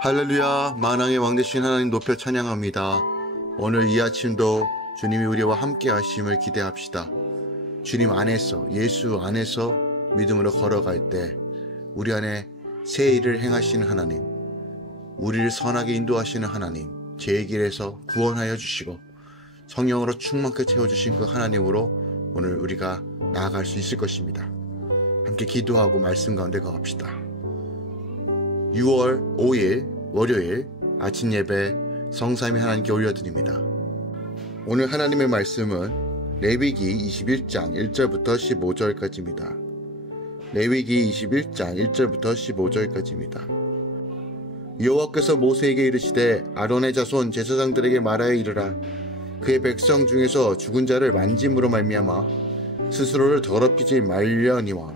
할렐루야, 만왕의 왕 되신 하나님 높여 찬양합니다. 오늘 이 아침도 주님이 우리와 함께 하심을 기대합시다. 주님 안에서, 예수 안에서 믿음으로 걸어갈 때 우리 안에 새 일을 행하시는 하나님, 우리를 선하게 인도하시는 하나님, 제 길에서 구원하여 주시고 성령으로 충만케 채워주신 그 하나님으로 오늘 우리가 나아갈 수 있을 것입니다. 함께 기도하고 말씀 가운데 거합시다. 6월 5일 월요일 아침 예배 성삼위 하나님께 올려드립니다. 오늘 하나님의 말씀은 레위기 21장 1절부터 15절까지입니다. 레위기 21장 1절부터 15절까지입니다. 여호와께서 모세에게 이르시되 아론의 자손 제사장들에게 말하여 이르라. 그의 백성 중에서 죽은 자를 만짐으로 말미암아 스스로를 더럽히지 말려니와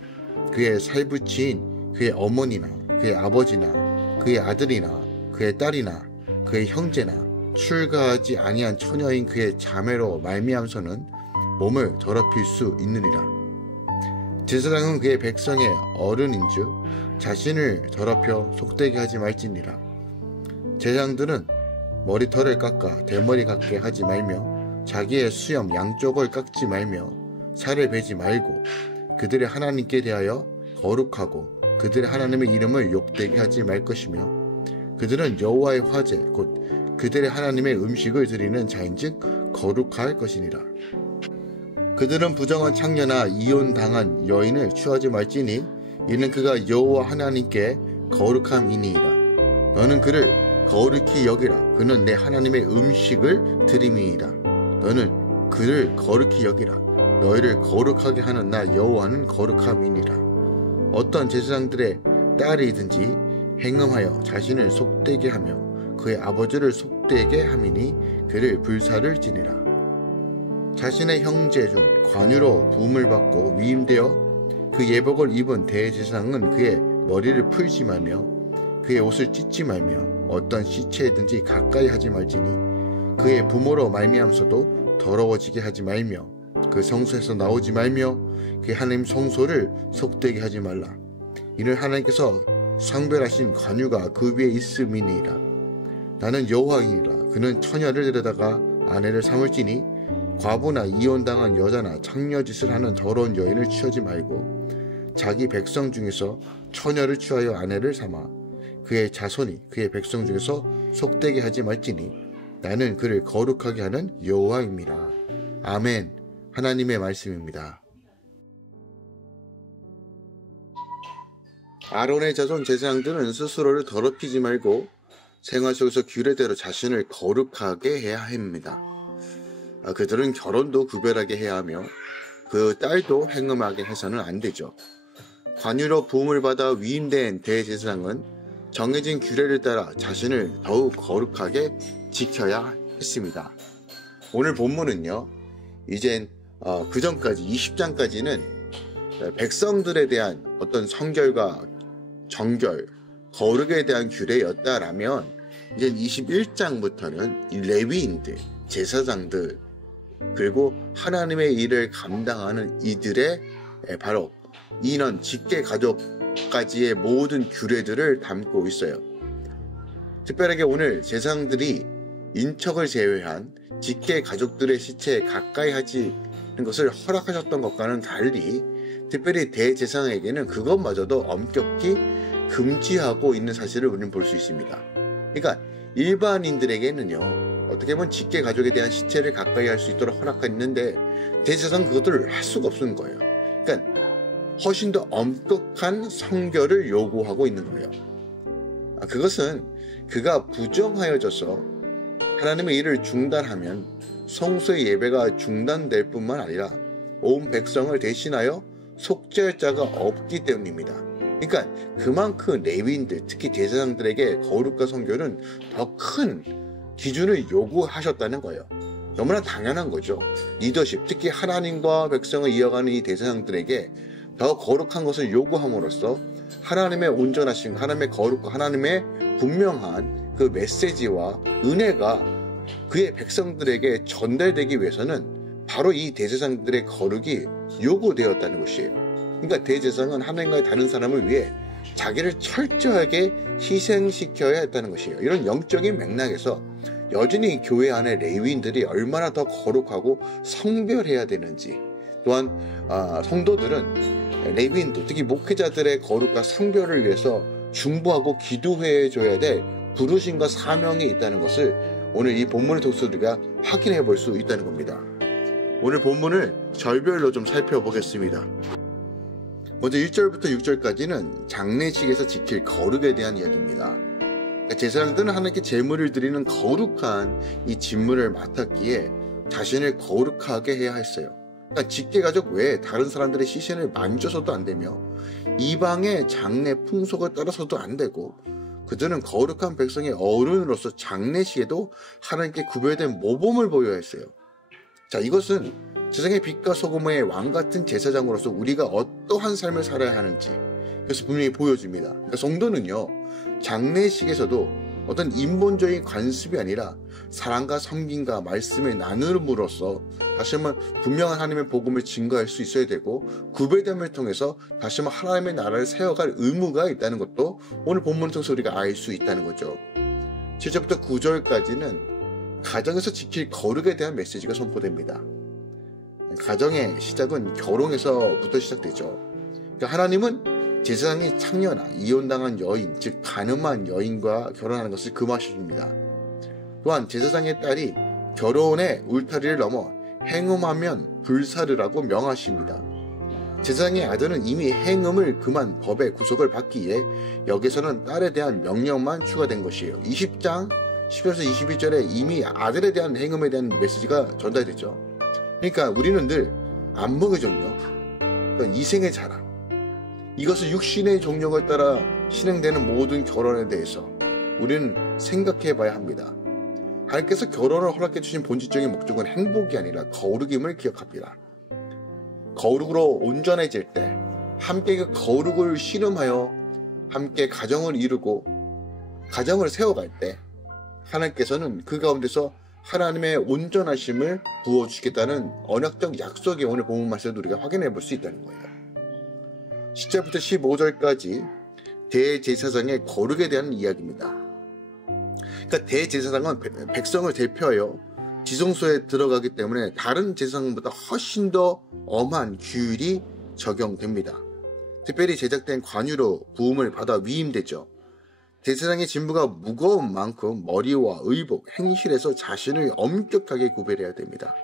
그의 살부치인 그의 어머니나 그의 아버지나 그의 아들이나 그의 딸이나 그의 형제나 출가하지 아니한 처녀인 그의 자매로 말미암서는 몸을 더럽힐 수 있느니라. 제사장은 그의 백성의 어른인즉 자신을 더럽혀 속되게 하지 말지니라. 제사장들은 머리털을 깎아 대머리 같게 하지 말며 자기의 수염 양쪽을 깎지 말며 살을 베지 말고 그들의 하나님께 대하여 거룩하고 그들의 하나님의 이름을 욕되게 하지 말 것이며 그들은 여호와의 화제 곧 그들의 하나님의 음식을 드리는 자인즉 거룩할 것이니라. 그들은 부정한 창녀나 이혼당한 여인을 취하지 말지니 이는 그가 여호와 하나님께 거룩함이니이다. 너는 그를 거룩히 여기라. 그는 내 하나님의 음식을 드림이니이다. 너는 그를 거룩히 여기라. 너희를 거룩하게 하는 나 여호와는 거룩함이니라. 어떤 제사장들의 딸이든지 행음하여 자신을 속되게 하며 그의 아버지를 속되게 함이니 그를 불사를 지니라. 자신의 형제 중 관유로 부음을 받고 위임되어 그 예복을 입은 대제사장은 그의 머리를 풀지 말며 그의 옷을 찢지 말며 어떤 시체든지 가까이 하지 말지니 그의 부모로 말미암서도 더러워지게 하지 말며 그 성소에서 나오지 말며 그의 하나님 성소를 속되게 하지 말라. 이는 하나님께서 상별하신 관유가 그 위에 있음이니이다. 나는 여호와이니라. 그는 처녀를 데려다가 아내를 삼을지니 과부나 이혼당한 여자나 창녀짓을 하는 더러운 여인을 취하지 말고 자기 백성 중에서 처녀를 취하여 아내를 삼아 그의 자손이 그의 백성 중에서 속되게 하지 말지니 나는 그를 거룩하게 하는 여호와입니다. 아멘. 하나님의 말씀입니다. 아론의 자손 제사장들은 스스로를 더럽히지 말고 생활 속에서 규례대로 자신을 거룩하게 해야 합니다. 그들은 결혼도 구별하게 해야 하며 그 딸도 행음하게 해서는 안 되죠. 관유로 부음을 받아 위임된 대제사장은 정해진 규례를 따라 자신을 더욱 거룩하게 지켜야 했습니다. 오늘 본문은요, 이젠 그 전까지 20장까지는 백성들에 대한 어떤 성결과 정결, 거룩에 대한 규례였다라면 이제 21장부터는 레위인들, 제사장들, 그리고 하나님의 일을 감당하는 이들의 바로 인원, 직계 가족까지의 모든 규례들을 담고 있어요. 특별하게 오늘 제사장들이 인척을 제외한 직계 가족들의 시체에 가까이 하지 는 것을 허락하셨던 것과는 달리 특별히 대제사장에게는 그것마저도 엄격히 금지하고 있는 사실을 우리는 볼 수 있습니다. 그러니까 일반인들에게는요, 어떻게 보면 직계 가족에 대한 시체를 가까이 할 수 있도록 허락했는데 대제사장은 그것들을 할 수가 없는 거예요. 그러니까 훨씬 더 엄격한 성결을 요구하고 있는 거예요. 그것은 그가 부정하여져서 하나님의 일을 중단하면 성소의 예배가 중단될 뿐만 아니라 온 백성을 대신하여 속죄할 자가 없기 때문입니다. 그러니까 그만큼 레위인들, 특히 제사장들에게 거룩과 성결은 더 큰 기준을 요구하셨다는 거예요. 너무나 당연한 거죠. 리더십, 특히 하나님과 백성을 이어가는 이 대제사장들에게 더 거룩한 것을 요구함으로써 하나님의 온전하신, 하나님의 거룩과 하나님의 분명한 그 메시지와 은혜가 그의 백성들에게 전달되기 위해서는 바로 이 대제사장들의 거룩이 요구되었다는 것이에요. 그러니까 대제사장은 하나님과의 다른 사람을 위해 자기를 철저하게 희생시켜야 했다는 것이에요. 이런 영적인 맥락에서 여전히 교회 안에 레위인들이 얼마나 더 거룩하고 성별해야 되는지, 또한 성도들은 레위인들, 특히 목회자들의 거룩과 성별을 위해서 중보하고 기도해 줘야 될 부르심과 사명이 있다는 것을 오늘 이 본문을 통해서 우리가 확인해 볼 수 있다는 겁니다. 오늘 본문을 절별로 좀 살펴보겠습니다. 먼저 1절부터 6절까지는 장례식에서 지킬 거룩에 대한 이야기입니다. 제사장들은 하나님께 제물을 드리는 거룩한 이 직무를 맡았기에 자신을 거룩하게 해야 했어요. 그러니까 직계가족 외에 다른 사람들의 시신을 만져서도 안 되며 이방의 장례 풍속을 따라서도 안 되고, 그들은 거룩한 백성의 어른으로서 장례식에도 하나님께 구별된 모범을 보여야 했어요. 자, 이것은 세상의 빛과 소금의 왕같은 제사장으로서 우리가 어떠한 삶을 살아야 하는지, 그래서 분명히 보여줍니다. 그러니까 성도는요, 장례식에서도 어떤 인본적인 관습이 아니라 사랑과 섬김과 말씀을 나눔으로써 다시 한번 분명한 하나님의 복음을 증거할 수 있어야 되고, 구별됨을 통해서 다시 한번 하나님의 나라를 세워갈 의무가 있다는 것도 오늘 본문을 통해서 우리가 알 수 있다는 거죠. 7절부터 9절까지는 가정에서 지킬 거룩에 대한 메시지가 선포됩니다. 가정의 시작은 결혼에서부터 시작되죠. 그러니까 하나님은 제사장이 창녀나 이혼당한 여인, 즉 간음한 여인과 결혼하는 것을 금하십니다. 또한 제사장의 딸이 결혼의 울타리를 넘어 행음하면 불사르라고 명하십니다. 제사장의 아들은 이미 행음을 금한 법의 구속을 받기에 여기서는 딸에 대한 명령만 추가된 것이에요. 20장 10절에서 21절에 이미 아들에 대한 행음에 대한 메시지가 전달됐죠. 그러니까 우리는 늘 안목의존력, 그러니까 이생의 자랑, 이것은 육신의 종력을 따라 실행되는 모든 결혼에 대해서 우리는 생각해 봐야 합니다. 하나님께서 결혼을 허락해 주신 본질적인 목적은 행복이 아니라 거룩임을 기억합니다. 거룩으로 온전해질 때, 함께 그 거룩을 씨름하여 함께 가정을 이루고 가정을 세워갈 때 하나님께서는 그 가운데서 하나님의 온전하심을 부어주시겠다는 언약적 약속이 오늘 본문 말씀에서 우리가 확인해 볼 수 있다는 거예요. 10절부터 15절까지 대제사장의 거룩에 대한 이야기입니다. 그러니까 대제사장은 백성을 대표하여 지성소에 들어가기 때문에 다른 제사장보다 훨씬 더 엄한 규율이 적용됩니다. 특별히 제작된 관유로 부음을 받아 위임되죠. 제사장의 직무가 무거운 만큼 머리와 의복, 행실에서 자신을 엄격하게 구별해야 됩니다.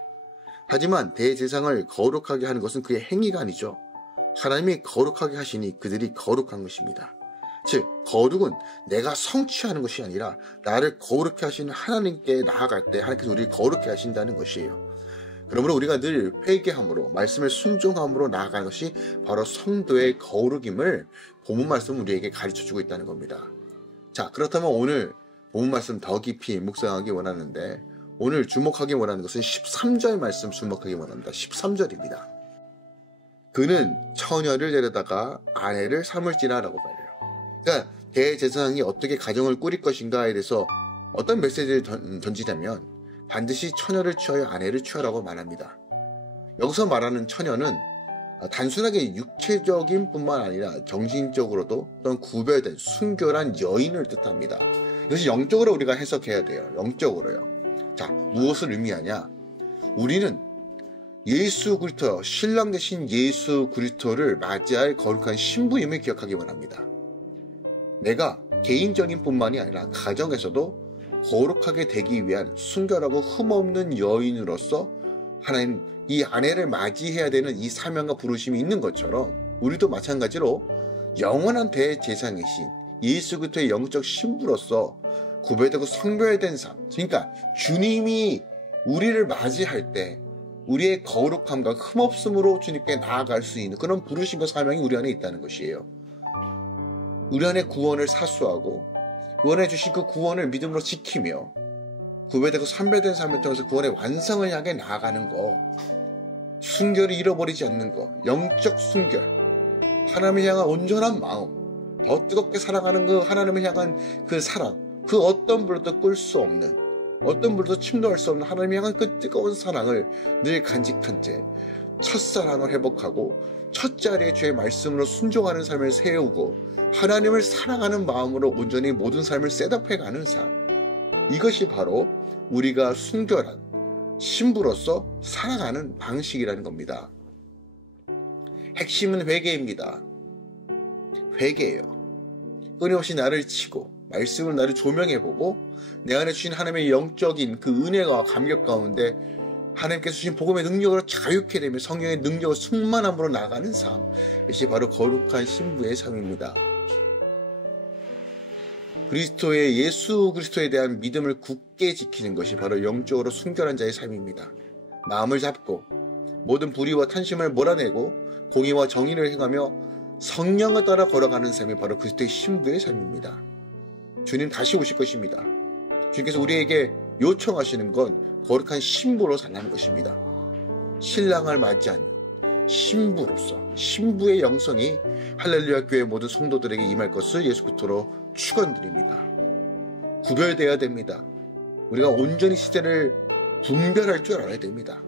하지만 대제사장을 거룩하게 하는 것은 그의 행위가 아니죠. 하나님이 거룩하게 하시니 그들이 거룩한 것입니다. 즉, 거룩은 내가 성취하는 것이 아니라 나를 거룩해 하시는 하나님께 나아갈 때 하나님께서 우리를 거룩해 하신다는 것이에요. 그러므로 우리가 늘 회개함으로, 말씀을 순종함으로 나아가는 것이 바로 성도의 거룩임을 본문 말씀은 우리에게 가르쳐주고 있다는 겁니다. 자, 그렇다면 오늘 본문 말씀 더 깊이 묵상하기 원하는데, 오늘 주목하기 원하는 것은 13절 말씀 주목하기 원합니다. 13절입니다. 그는 처녀를 데려다가 아내를 삼을지라라고 말해요. 그러니까 대제사장이 어떻게 가정을 꾸릴 것인가에 대해서 어떤 메시지를 던지냐면 반드시 처녀를 취하여 아내를 취하라고 말합니다. 여기서 말하는 처녀는 단순하게 육체적인 뿐만 아니라 정신적으로도 어떤 구별된 순결한 여인을 뜻합니다. 이것이 영적으로 우리가 해석해야 돼요. 영적으로요. 자, 무엇을 의미하냐? 우리는 예수 그리스도, 신랑 되신 예수 그리스도를 맞이할 거룩한 신부임을 기억하기 원합니다. 내가 개인적인 뿐만이 아니라 가정에서도 거룩하게 되기 위한 순결하고 흠없는 여인으로서 하나님 이 아내를 맞이해야 되는 이 사명과 부르심이 있는 것처럼 우리도 마찬가지로 영원한 대제사장이신 예수 그리스도의 영적 신부로서 구별되고 성별된 삶, 그러니까 주님이 우리를 맞이할 때 우리의 거룩함과 흠없음으로 주님께 나아갈 수 있는 그런 부르심과 사명이 우리 안에 있다는 것이에요. 우리 안에 구원을 사수하고 구원해 주신 그 구원을 믿음으로 지키며 구별되고 선별된 삶을 통해서 구원의 완성을 향해 나아가는 거, 순결을 잃어버리지 않는 거, 영적 순결, 하나님을 향한 온전한 마음, 더 뜨겁게 사랑하는 그 하나님을 향한 그 사랑, 그 어떤 불도 끌 수 없는, 어떤 불도 침노할 수 없는 하나님을 향한 그 뜨거운 사랑을 늘 간직한 채 첫사랑을 회복하고 첫 자리에 주의 말씀으로 순종하는 삶을 세우고 하나님을 사랑하는 마음으로 온전히 모든 삶을 셋업해가는 삶, 이것이 바로 우리가 순결한 신부로서 살아가는 방식이라는 겁니다. 핵심은 회개입니다. 회개예요. 끊임없이 나를 치고 말씀을 나를 조명해보고 내 안에 주신 하나님의 영적인 그 은혜와 감격 가운데 하나님께서 주신 복음의 능력으로 자유케 되며 성령의 능력을 충만함으로 나가는 삶, 이것이 바로 거룩한 신부의 삶입니다. 예수 그리스도에 대한 믿음을 굳게 지키는 것이 바로 영적으로 순결한 자의 삶입니다. 마음을 잡고 모든 불의와 탐심을 몰아내고 공의와 정의를 행하며 성령을 따라 걸어가는 삶이 바로 그리스도의 신부의 삶입니다. 주님 다시 오실 것입니다. 주님께서 우리에게 요청하시는 건 거룩한 신부로 살라는 것입니다. 신랑을 맞이한 신부로서 신부의 영성이 할렐루야 교회 모든 성도들에게 임할 것을 예수 그리스도로 축원드립니다. 구별되어야 됩니다. 우리가 온전히 시대를 분별할 줄 알아야 됩니다.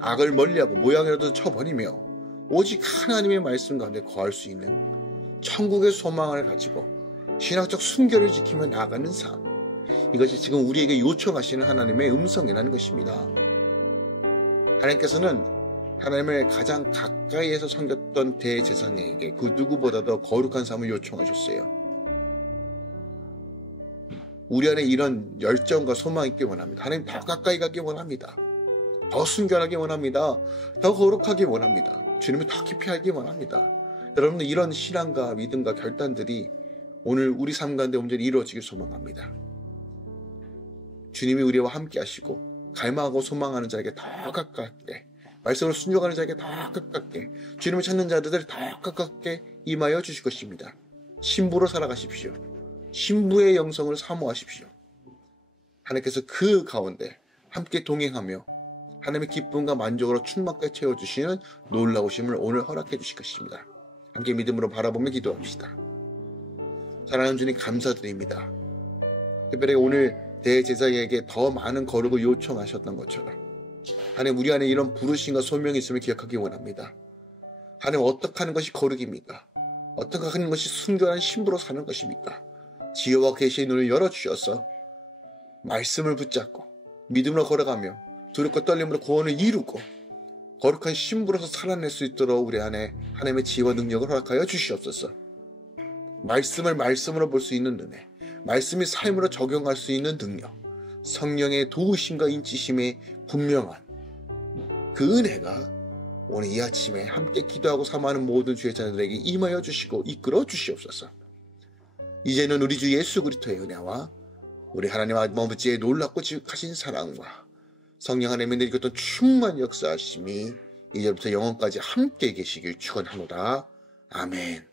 악을 멀리하고 모양이라도 쳐버리며 오직 하나님의 말씀 가운데 거할 수 있는 천국의 소망을 가지고 신학적 순결을 지키며 나아가는 삶, 이것이 지금 우리에게 요청하시는 하나님의 음성이라는 것입니다. 하나님께서는 하나님을 가장 가까이에서 섬겼던 대제사장에게 그 누구보다도 거룩한 삶을 요청하셨어요. 우리 안에 이런 열정과 소망이 있기 원합니다. 하나님 더 가까이 가기 원합니다. 더 순결하기 원합니다. 더 거룩하기 원합니다. 주님을 더 깊이 알기 원합니다. 여러분들 이런 신앙과 믿음과 결단들이 오늘 우리 삶 가운데 온전히 이루어지길 소망합니다. 주님이 우리와 함께 하시고 갈망하고 소망하는 자에게 더 가깝게, 말씀을 순종하는 자에게 더 가깝게, 주님을 찾는 자들을 더 가깝게 임하여 주실 것입니다. 신부로 살아가십시오. 신부의 영성을 사모하십시오. 하나님께서 그 가운데 함께 동행하며 하나님의 기쁨과 만족으로 충만하게 채워주시는 놀라우심을 오늘 허락해 주실 것입니다. 함께 믿음으로 바라보며 기도합시다. 사랑하는 주님 감사드립니다. 특별히 오늘 대제사장에게 더 많은 거룩을 요청하셨던 것처럼 하나님 우리 안에 이런 부르심과 소명이 있음을 기억하기 원합니다. 하나님 어떻게 하는 것이 거룩입니까? 어떻게 하는 것이 순결한 신부로 사는 것입니까? 지혜와 계시의 눈을 열어주셔서 말씀을 붙잡고 믿음으로 걸어가며 두렵고 떨림으로 구원을 이루고 거룩한 신부로서 살아낼 수 있도록 우리 안에 하나님의 지혜와 능력을 허락하여 주시옵소서. 말씀을 말씀으로 볼 수 있는 은혜, 말씀이 삶으로 적용할 수 있는 능력, 성령의 도우심과 인치심의 분명한 그 은혜가 오늘 이 아침에 함께 기도하고 사모하는 모든 주의 자녀들에게 임하여 주시고 이끌어 주시옵소서. 이제는 우리 주 예수 그리스도의 은혜와 우리 하나님 아버지의 놀랍고 지극하신 사랑과 성령 하나님의 내리셨던 충만 역사하심이 이제부터 영원까지 함께 계시길 축원하노라. 아멘.